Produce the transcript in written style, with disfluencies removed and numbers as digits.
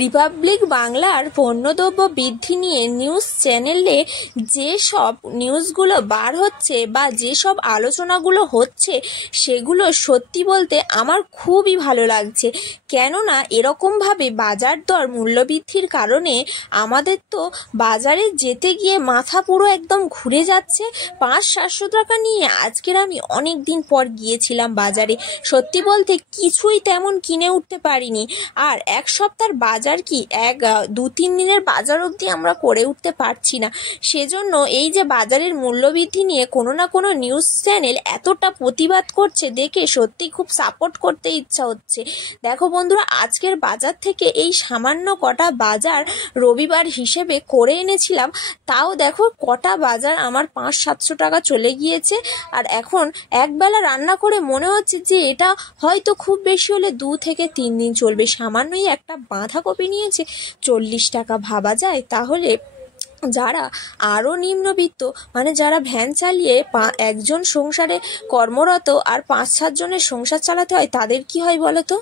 Republic বাংলার পণ্যদ্রব্য বৃদ্ধি নিয়ে নিউজ চ্যানেলে যেসব নিউজগুলো বার হচ্ছে বা যেসব আলোচনাগুলো হচ্ছে সেগুলো সত্যি বলতে আমার খুবই ভালো লাগছে। কেননা এরকমভাবে বাজার দর মূল্যবৃদ্ধির কারণে আমাদের তো বাজারে যেতে গিয়ে মাথা পুরো একদম ঘুরে যাচ্ছে। 500-700 টাকা নিয়ে আজকের আমি অনেক দিন পর গিয়েছিলাম বাজারে, সত্যি বলতে কিছুই তেমন কিনে উঠতে পারিনি। আর এক সপ্তাহের বাজার কি 2-3 দিনের বাজার অবধি আমরা করে উঠতে পারছি না। সেজন্য এই যে বাজারের মূল্যবৃদ্ধি নিয়ে কোনো না কোনো নিউজ চ্যানেল এতটা প্রতিবাদ করছে দেখে সত্যি খুব সাপোর্ট করতে ইচ্ছা হচ্ছে। দেখো বন্ধুরা, আজকের বাজার থেকে এই সামান্য কটা বাজার রবিবার হিসেবে করে এনেছিলাম, তাও দেখো কটা বাজার আমার 500-700 টাকা চলে গিয়েছে। আর এখন একবেলা রান্না করে মনে হচ্ছে যে এটা হয়তো খুব বেশি হলে 2 থেকে 3 দিন চলবে। সামান্যই একটা বাঁধাকপি নিয়েছে 40 টাকা। ভাবা যায় তাহলে যারা আরও নিম্নবিত্ত, মানে যারা ভ্যান চালিয়ে একজন সংসারে কর্মরত আর 5-7 জনের সংসার চালাতে হয়, তাদের কি হয় বলো তো?